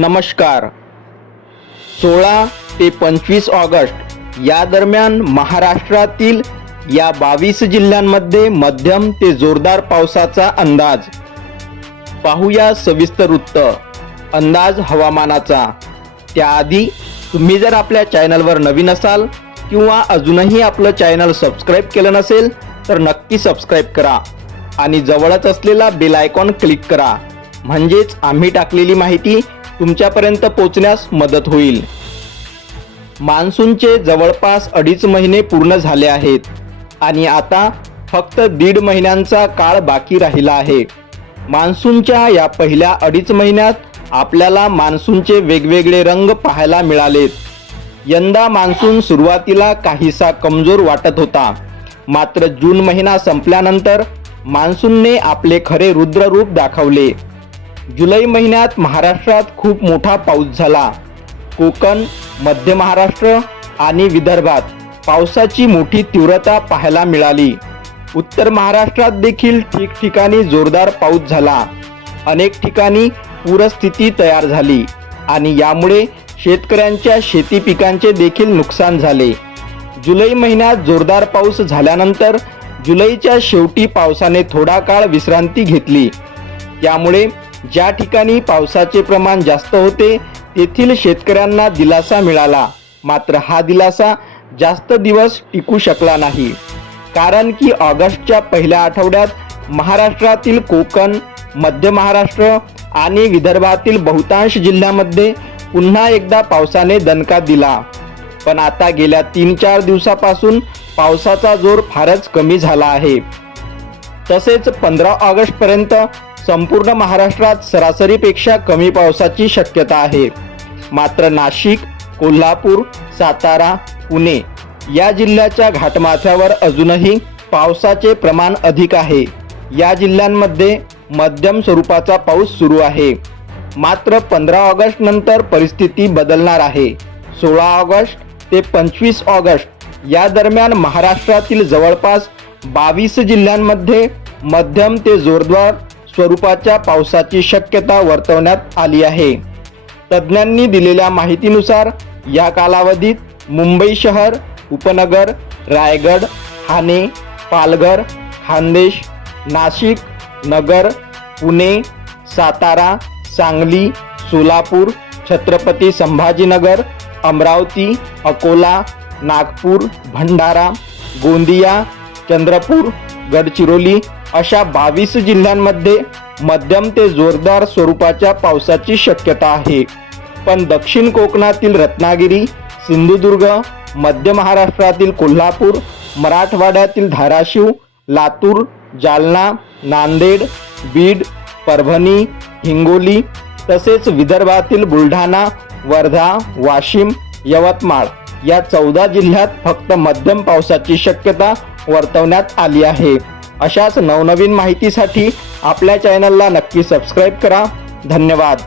नमस्कार. सोळा ते पंचवीस ऑगस्ट या दरम्यान महाराष्ट्रातील या बावीस जिल्ह्यांमध्ये मध्यम ते जोरदार पावसाचा अंदाज. पाहूया सविस्तर वृत्त. अंदाज हवामानाचा. त्याआधी तुम्ही जर आपल्या चॅनलवर नवीन असाल किंवा अजूनही आपलं चॅनल सबस्क्राईब केलं नसेल तर नक्की सबस्क्राईब करा आणि जवळच असलेला बेल आयकॉन क्लिक करा. म्हणजेच आम्ही टाकलेली माहिती तुमच्यापर्यंत पोचण्यास मदत होईल. मान्सूनचे जवळपास अडीच महिने पूर्ण झाले आहेत आणि आता फक्त दीड महिन्यांचा काळ बाकी राहिला आहे. मान्सूनच्या या पहिल्या अडीच महिन्यात आपल्याला मान्सूनचे वेगवेगळे रंग पाहायला मिळालेत. यंदा मान्सून सुरुवातीला काहीसा कमजोर वाटत होता. मात्र जून महिना संपल्यानंतर मान्सूनने आपले खरे रुद्ररूप दाखवले. जुलै महिन्यात महाराष्ट्रात खूप मोठा पाऊस झाला. कोकण मध्य महाराष्ट्र आणि विदर्भात पावसाची मोठी तीव्रता पाहायला मिळाली. उत्तर महाराष्ट्रात देखील ठिकठिकाणी जोरदार पाऊस झाला. अनेक ठिकाणी पूरस्थिती तयार झाली आणि यामुळे शेतकऱ्यांच्या शेती पिकांचे देखील नुकसान झाले. जुलै महिन्यात जोरदार पाऊस झाल्यानंतर जुलैच्या शेवटी पावसाने थोडा काळ विश्रांती घेतली. त्यामुळे ज्या ठिकाणी पावसाचे प्रमाण जास्त होते तेथील शेतकऱ्यांना दिलासा मिळाला. मात्र हा दिलासा जास्त दिवस टिकू शकला नाही. कारण की ऑगस्टच्या पहिल्या आठवड्यात महाराष्ट्रातील कोकण मध्य महाराष्ट्र आणि विदर्भातील बहुतांश जिल्ह्यामध्ये पुन्हा एकदा पावसाने दणका दिला. पण आता गेल्या तीन चार दिवसापासून पावसाचा जोर फारच कमी झाला आहे. तसेच पंधरा ऑगस्ट पर्यंत संपूर्ण महाराष्ट्रात सरासरीपेक्षा कमी पावसाची शक्यता आहे. मात्र नाशिक कोल्हापूर सातारा पुणे या जिल्ह्याच्या घाटमाथ्यावर अजूनही पावसाचे प्रमाण अधिक आहे. या जिल्ह्यांमध्ये मध्यम स्वरूपाचा पाऊस सुरू आहे. मात्र पंधरा ऑगस्ट नंतर परिस्थिती बदलणार आहे. सोळा ऑगस्ट ते पंचवीस ऑगस्ट या दरम्यान महाराष्ट्रातील जवळपास बावीस जिल्ह्यांमध्ये मध्यम ते जोरदार स्वरूपाच्या पावसाची शक्यता वर्तवण्यात आली आहे. तज्ज्ञांनी दिलेल्या माहितीनुसार या कालावधीत मुंबई शहर उपनगर रायगड ठाणे पालघर खानदेश नाशिक नगर पुणे सातारा सांगली सोलापूर छत्रपती संभाजीनगर अमरावती अकोला नागपूर भंडारा गोंदिया चंद्रपूर गडचिरोली अशा बावीस जिल्ह्यांमध्ये मध्यम ते जोरदार स्वरूपाच्या पावसाची शक्यता आहे. पण दक्षिण कोकणातील रत्नागिरी सिंधुदुर्ग मध्य महाराष्ट्रातील कोल्हापूर मराठवाड्यातील धाराशिव लातूर जालना नांदेड बीड परभणी हिंगोली तसेच विदर्भातील बुलढाणा वर्धा वाशिम यवतमाळ या चौदा जिल्ह्यात फक्त मध्यम पावसाची शक्यता वर्तवण्यात आली आहे. अशाच नवनवीन माहितीसाठी आपल्या चॅनलला नक्की सबस्क्राईब करा. धन्यवाद.